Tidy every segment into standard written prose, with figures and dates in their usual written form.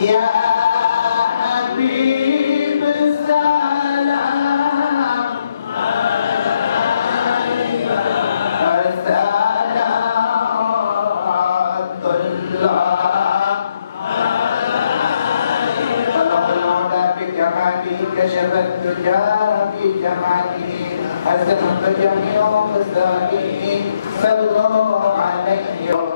يا حبيب السلام عليك صلوات الله عليك طلب الهدى بجماله كشف الدجى بجماله حسنت جميع مصداقه صلوا عليه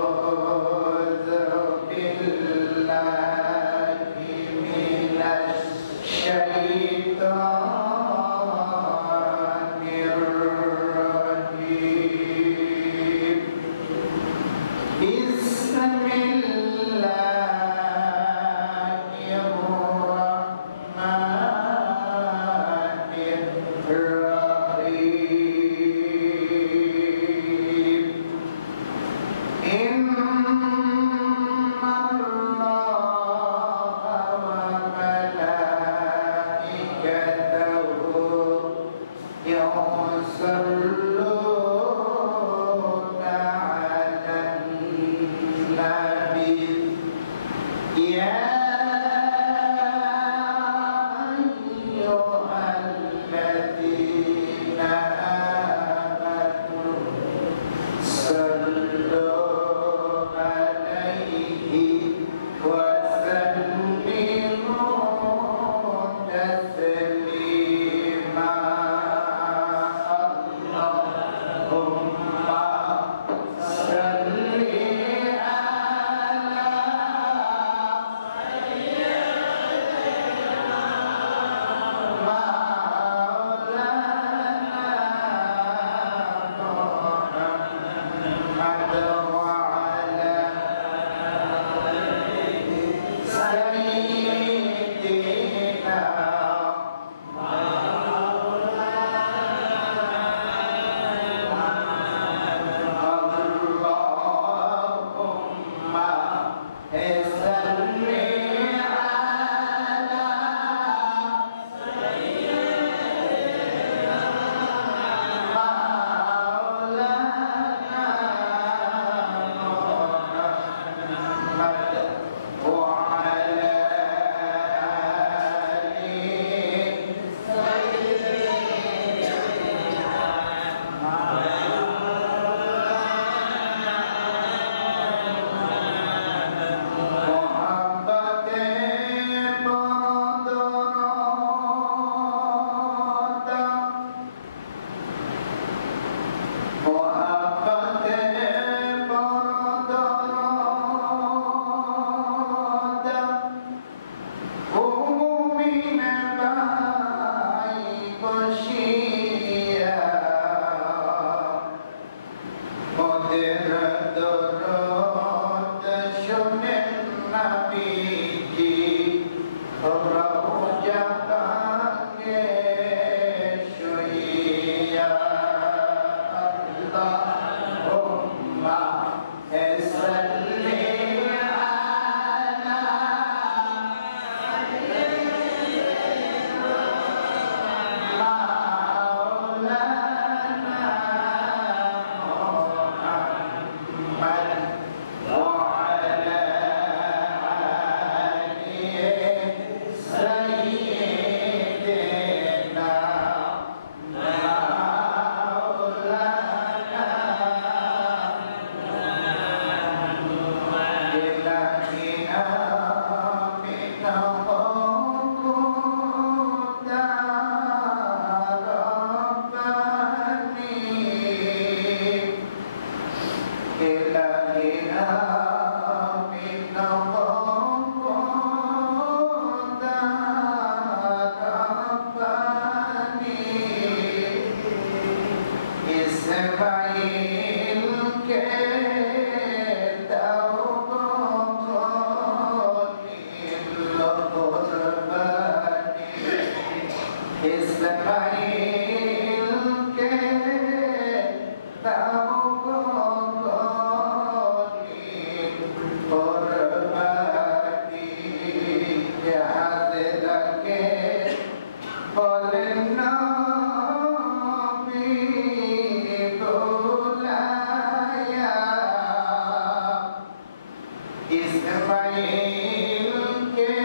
Ismail ke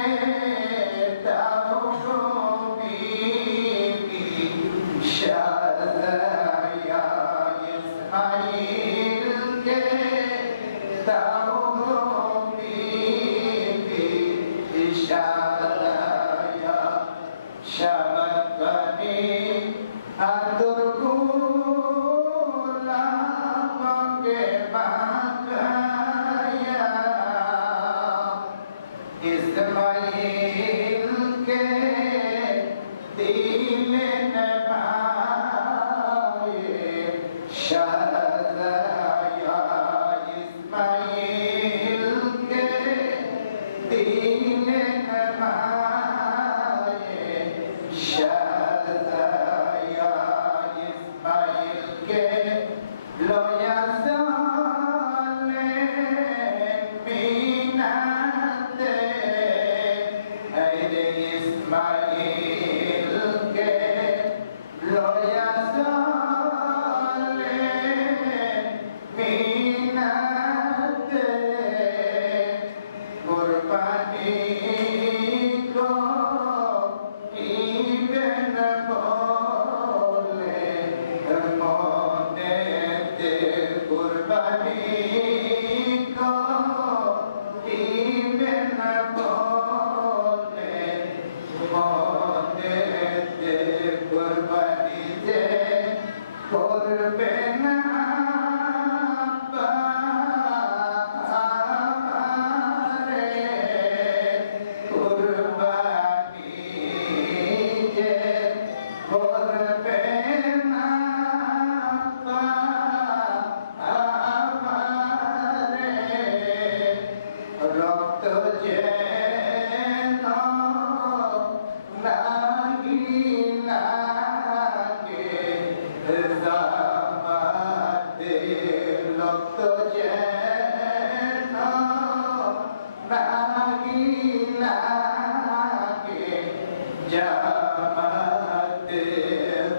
জামাতে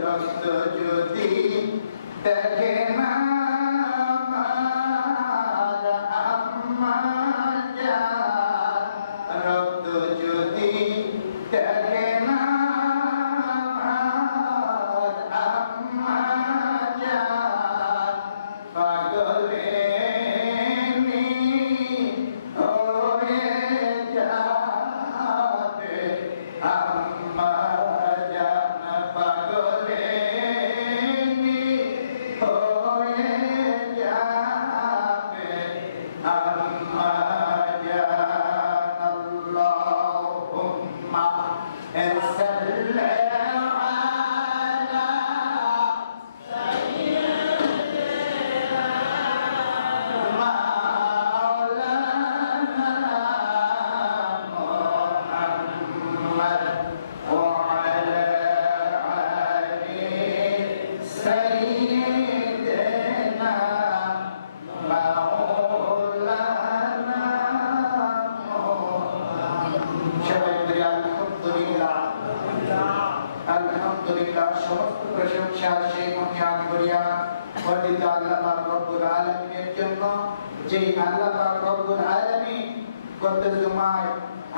রক্ত যদি দেখে না আমার আম্মা জান, রক্ত যদি দেখে না আমার আম্মা জান, পাগলে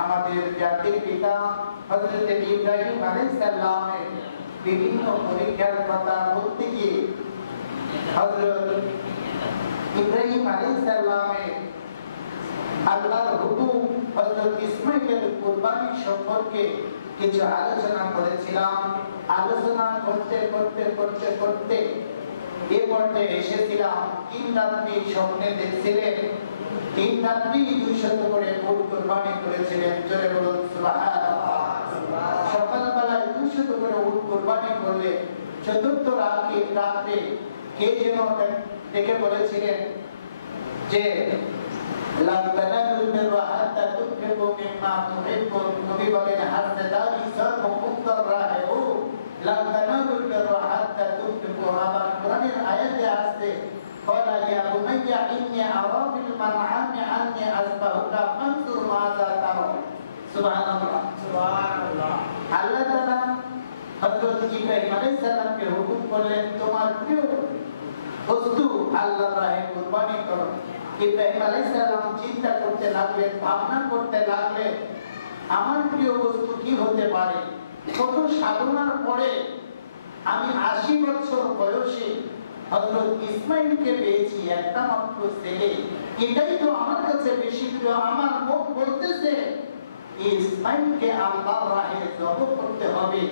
আমাদের জাতির পিতা হযরত ইব্রাহিম আলাইহিস সালামের বিভিন্ন পরীক্ষার কথা বলতে গিয়ে হযরত ইব্রাহিম আলাইহিস সালামের আল্লাহর হুকুম হযরত ইসমাঈলের কুরবানি সম্পর্কে কিছু আলোচনা করেছিলাম। আলোচনা করতে করতে করতে করতে এই পর্যায়ে এসেছিলাম 3 রাত্রি স্বপ্নে দেখছিলেন, 3 রাত্রি 200 করে উট কুরবানি করেছিলেন। জোরে বলুন সুবহানাল্লাহ। সকালবেলায় 200 করে উট কুরবানি করলে চতুর্থ রাত্রে কে যেন ডেকে বলেছিলেন যে লান তানালুল বিররা হাত্তা তুনফিকু মিম্মা তুহিব্বুন, নবী বলেন হাসদারি সর্বমুক্তর রাহেও লান তানালুল বিররা হাত্তা তুনফিকু। আবার কোরআনের আয়াতে আছে قال يا بني إني أرى في المنام أني أذبحك فانظر ماذا ترى। سبحان الله سبحان الله। আল্লাহ তাআলা হযরত ইব্রাহিম আলাইহিস সালামকে হুকুম করলেন তোমার প্রিয় বস্তু আল্লাহর রাহে কুরবানি করো। ইব্রাহিম আলাইহিস সালাম চিন্তা করতে লাগলেন, ভাবনা করতে লাগলেন আমার প্রিয় বস্তু কি হতে পারে। কত সাধনার পরে আমি 80 বছর বয়সে হযরত ইসমাঈলকে পেয়েছি, একটা মাত্র ছেলে, এটাই তো আমার কাছে বেশি প্রিয়। আমার মন বলতেছে ইসমাঈলকে আল্লাহর রাহে জবাই করতে হবে,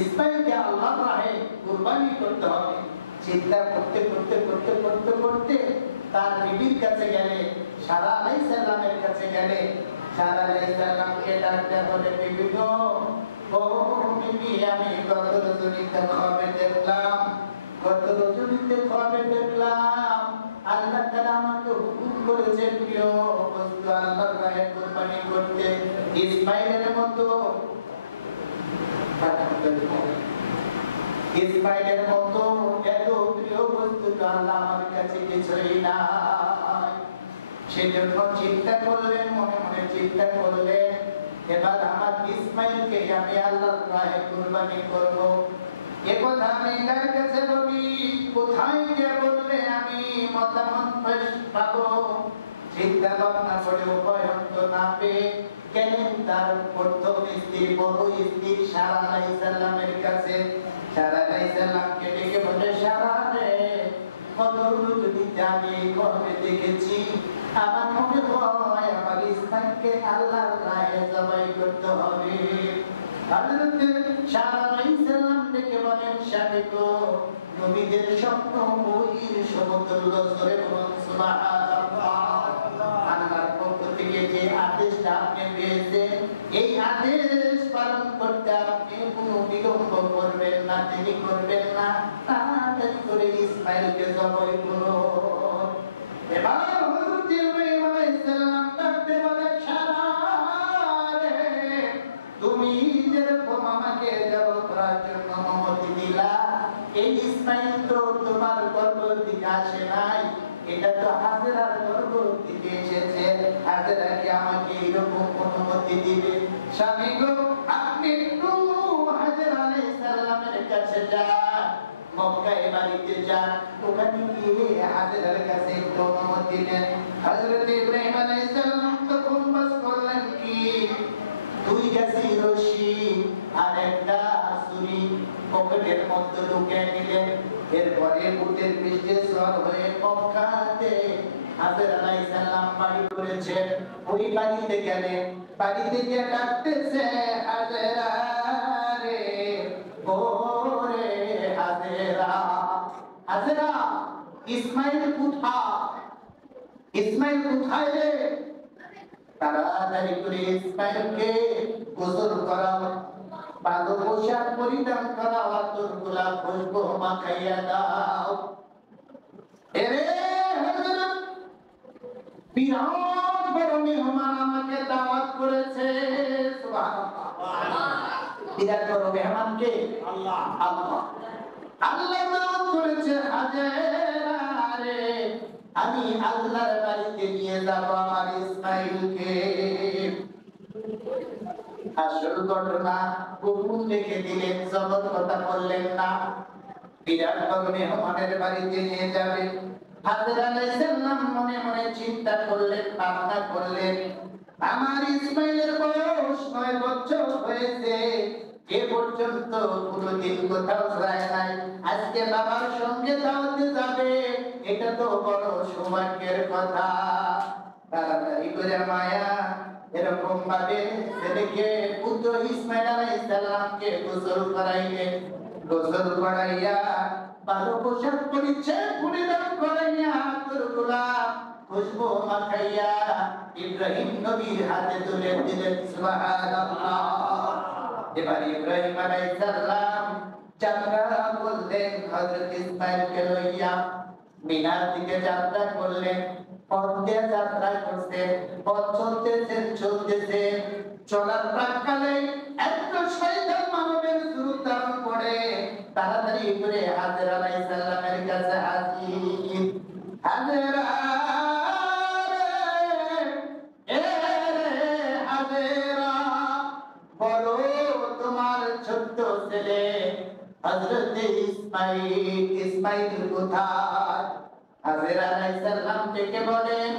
ইসমাঈলকে আল্লাহর রাহে কুরবানি করতে হবে। চিন্তা করতে করতে করতে করতে করতে তার বিবির কাছে গেলে, সারা আলাইহিস সালামের কাছে গেলে, সারা আলাইহিস সালামকে ডাকতে বলে বিবি গো, ও বিবি আমি গত রজনীতে খাবে দেখলাম, গত রজনীতে খাবে দেখলাম আল্লাহ তাআলা আমাকে হুকুম করেছে প্রিয় বস্তু আল্লাহর রাহে কুরবানি করতে। ইসমাঈলের মতো ইসমাঈলের মতো এত প্রিয় বস্তু তো আল্লাহ আমার কাছে কিছুই নাই। সেজন্য চিন্তা করলেন, মনে মনে চিন্তা করলেন এবার আমার ইসমাঈলকে আমি আল্লাহর রাহে কুরবানি করব। এ কথা আমি কার কাছে বলি, কোথায় গিয়ে বললে আমি মতামত পাবো। চিন্তা ভাবনা করে উপায় না পেয়ে গেলেন তার প্রথম স্ত্রী, বড় স্ত্রী সারা আলাইহিস সালামের কাছে। সারা আলাইহিস সালামকে ডেকে বলে সারা রে, কত রজনীতে আমি কবে দেখেছি, আমার মনে হয় আমার ইসমাঈলকে আল্লাহর রাহে জবাই করতে হবে। হযরত সারা আলাইহিস সালাম ডেকে বলেন স্বামী গো, নবীদের স্বপ্ন বহির সমতুল্য। জোরে বলুন সুবহানাল্লাহ। আল্লাহর পক্ষ থেকে যে আদেশটা আপনি পেয়েছেন, এই আদেশ পালন করতে আপনি কোনো বিলম্ব করবেন না, দেরি করবেন না, তাড়াতাড়ি করে ইসমাঈলকে জবাই করুন। এবার হযরত ইব্রাহিম আলাইহিস সালাম ডাকতে বলে সারা রে, তুমি যেরকম আমাকে জবাই করার জন্য অনুমতি দিলা, এই ইসমাঈল তো তোমার গর্ভ থেকে আসে নাই, এটা তো হাজেরার গর্ভ থেকে এসেছে। হাজেরা কি আমাকে এরকম অনুমতি দিবে? স্বামী গো, আপনি একটু কাছে যা, মক্কায় বাড়িতে যা, ওখানে গিয়ে হাজেরার কাছে একটু অনুমতি নেন। হযরত ইব্রাহিম আলাইহিস সালাম তখন বাস করলেন কি, 2 গাছি রশি আর একটা ছুরি পকেটের মধ্যে ঢুকিয়ে নিলেন। এরপরে উটের পিঠে সওয়ার হয়ে মক্কাতে হাজেরা আলাইহিস সালাম বাড়ি করেছেন। ওই বাড়িতে গেলেন, বাড়িতে গিয়ে ডাকতেছে, হাজেরা রে, ও রে হাজেরা, হাজেরা ইসমাইল কোথায়, ইসমাইল কোথায় রে? তাড়াতাড়ি করে ইসমাইলকে গোসল করাও, ভালো পোশাক পরিধান করাও, আতর গোলাপ খুশবু মাখাইয়া দাও। এরে হাজেরা, বিরাট বড় মেহমান আমাকে দাওয়াত করেছে। সুবহানাল্লাহ, বিরাট বড় মেহমান কে? আল্লাহ। আল্লাহ আল্লাহ দাওয়াত করেছে হাজেরা রে, আমি আল্লাহর বাড়িতে নিয়ে যাব আমার ইসমাইলকে। আসল ঘটনা গোপন রেখে দিলেন, জবর কথা বললেন না। বিরাট বড় মেহমানের বাড়িতে নিয়ে যাবে। হাজেরা আলাইহিস সালাম মনে মনে চিন্তা করলেন, ভাবনা করলেন, আমার ইসমাইলের বয়স 9 বছর হয়েছে, এ পর্যন্ত কোনদিন কোথাও যায় নাই, আজকে বাবার সঙ্গে দাওয়াতে যাবে, এটা তো বড় সৌভাগ্যের কথা। তাড়াতাড়ি করে মায়া এরকম ভাবে ছেলেকে, পুত্র ইসমাইল আলাইহিস সালামকে গোসল করাইলেন। গোসল করাইয়া ভালো পোশাক পরিচ্ছদ পরিধান করাইয়া, আতর গোলাপ খুশবু মাখাইয়া ইব্রাহিম নবীর হাতে তুলে দিলেন। সুবহানাল্লাহ। এবার ইব্রাহিম আলাইহিস সালাম যাত্রা করলেন, হযরত ইসমাইলকে লইয়া মিনার দিকে যাত্রা করলেন। পথ দিয়ে যাত্রা করছে, পথ চলতেছে, চলার প্রাক্কালে একটা শয়তান মানবের রূপ ধারণ করে তাড়াতাড়ি করে হাজেরা আলাইহিস সালামের কাছে হাজির। হাজেরা রে, হাজেরা, বলো তোমার ছোট্ট ছেলে হযরত ইসমাইল কোথায়? হাজেরা আলাইহিস সালাম ডেকে বলেন,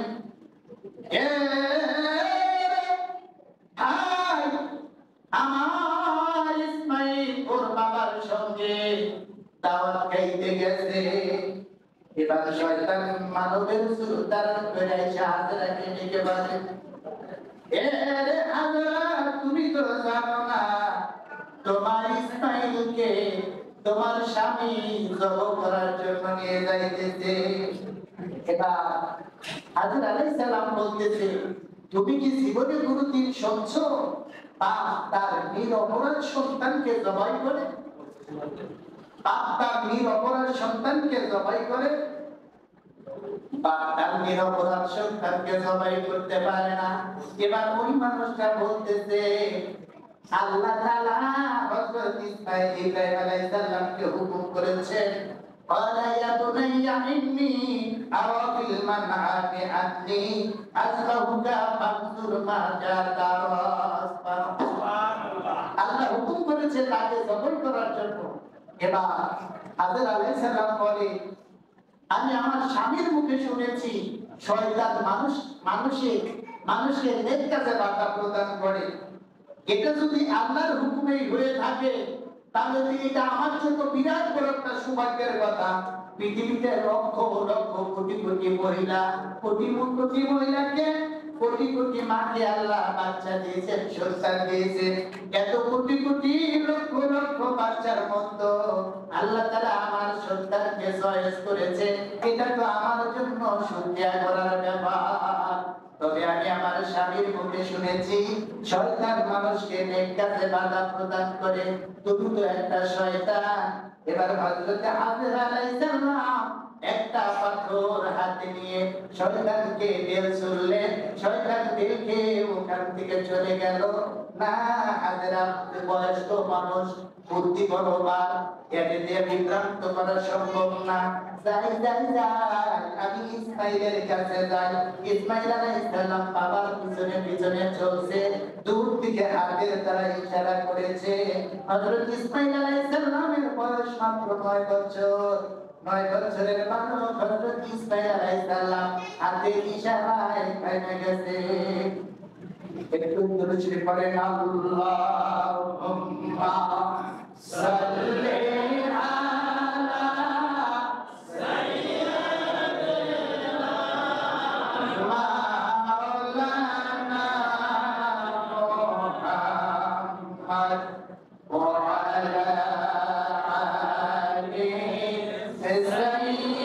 আমার ইসমাইল ওর বাবার সঙ্গে দাওয়াত খাইতে গেছে। এবার শয়তান মানবের সুর ধারণ করে এসে হাজেরাকে ডেকে বলে, রে হাজেরা, তুমি তো জানো না তোমার ইসমাইলকে তোমার স্বামী জবাই করার জন্য নিয়ে যাইতেছে। এবার হাজেরা আলাইহিস সালাম বলতেছে, তুমি কি জীবনে কোনদিন শুনছো বাপ তার নিরপরাধ সন্তানকে জবাই করে? বাপ তার নিরপরাধ সন্তানকে জবাই করে? বাপ তার নিরপরাধ সন্তানকে জবাই করতে পারে না। এবার ওই মানুষটা বলতেছে, আল্লাহ তাআলা হযরত ইব্রাহিম আলাইহিস সালামকে হুকুম করেছেন, ক্বালা ইয়া বুনাইয়া ইন্নী আরা ফিল মানআমি আন্নী আযবাহুকা ফানজুর মাযা তারাস। সুবহানাল্লাহ। আল্লাহ হুকুম করেছে তাকে জবাই করার জন্য। এবার হাজেরা আলাইহিস সালাম বলে, আমি আমার স্বামীর মুখে শুনেছি শয়তান মানুষকে নেক কাজে বাধা প্রদান করে। এটা যদি আল্লাহর হুকুমেই হয়ে থাকে তাহলে এটা আমার জন্য বিরাট বড় একটা সৌভাগ্যের কথা। পৃথিবীতে লক্ষ লক্ষ কোটি কোটি মহিলা, কোটি কোটি মহিলাকে, কোটি কোটি মাকে আল্লাহ বাচ্চা দিয়েছেন, সন্তান দিয়েছেন। এত কোটি কোটি লক্ষ লক্ষ বাচ্চার মধ্যে আল্লাহ তাআলা আমার সন্তানকে চয়েস করেছে, এটা তো আমার জন্য শুকরিয়া করার ব্যাপার। তবে আমি আমার স্বামীর মুখে শুনেছি শয়তান মানুষকে নেক কাজে বাধা প্রদান করে, তুমি তো একটা শয়তান। এবার হযরত হাজেরা আলাইহিস সালাম একটা পাথর হাতে নিয়ে শয়তানকে তেল ছুড়লেন, শয়তান তেল খেয়ে ওখান থেকে চলে গেল। না হাজেরা বয়স্ক মানুষ, বুদ্ধি বড়বার, একে দিয়ে বিভ্রান্ত করা সম্ভব না। যাই যাই যাই, আমি ইসমাইলের কাছে যাই। ইসমাইল আলাইহিস সালাম বাবার পিছনে পিছনে চলছে, দূর থেকে হাতের দ্বারা ইশারা করেছে। হযরত ইসমাইল আলাইহিস সালামের বয়স মাত্র 9 বছর। 9 বছরের মানুষ হযরত ইসমাইল আলাইহিস সালাম হাতের ইশারায় থেমে গেছে। একটু দরুদ শরীফ পড়েন, আল্লাহুম্মা সাল্লি আলা সাইয়্যিদিনা মাওলানা মুহাম্মদ ওয়া আলা আলি সাইয়্যিদিনা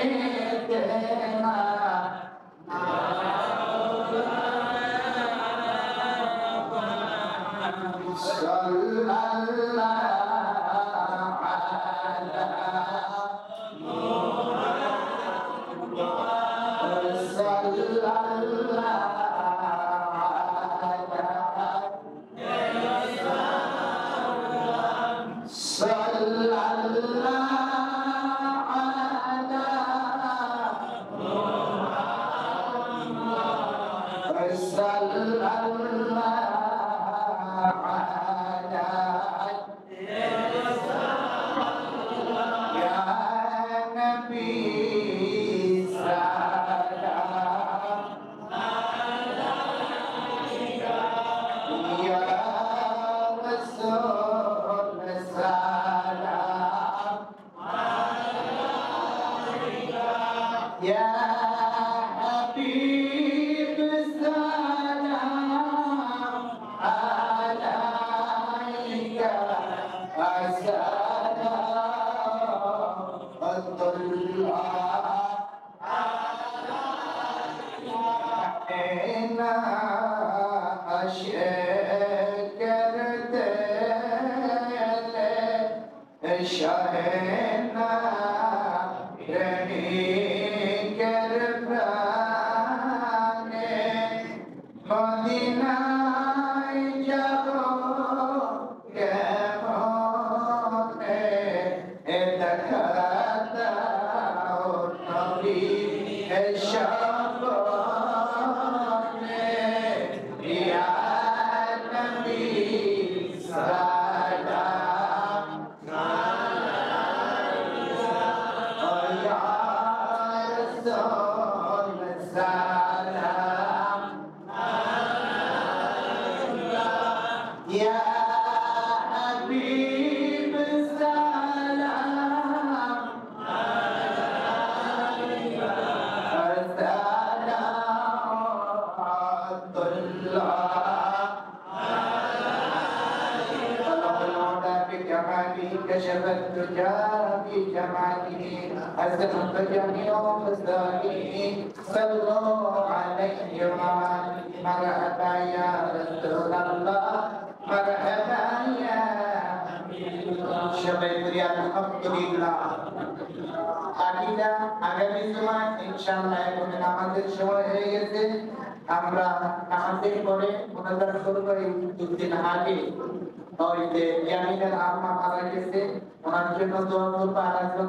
আগামী জুমায় ইনশাআল্লাহ এখন নামাজের সময় হয়ে গেছে। আমরা নামাজের পরে মুনাজাত করব। এই দুদিন আগে ওই যে ইয়ামিনের আম্মা মারা গেছে, ওনার জন্য দোয়া করবো। আর একজন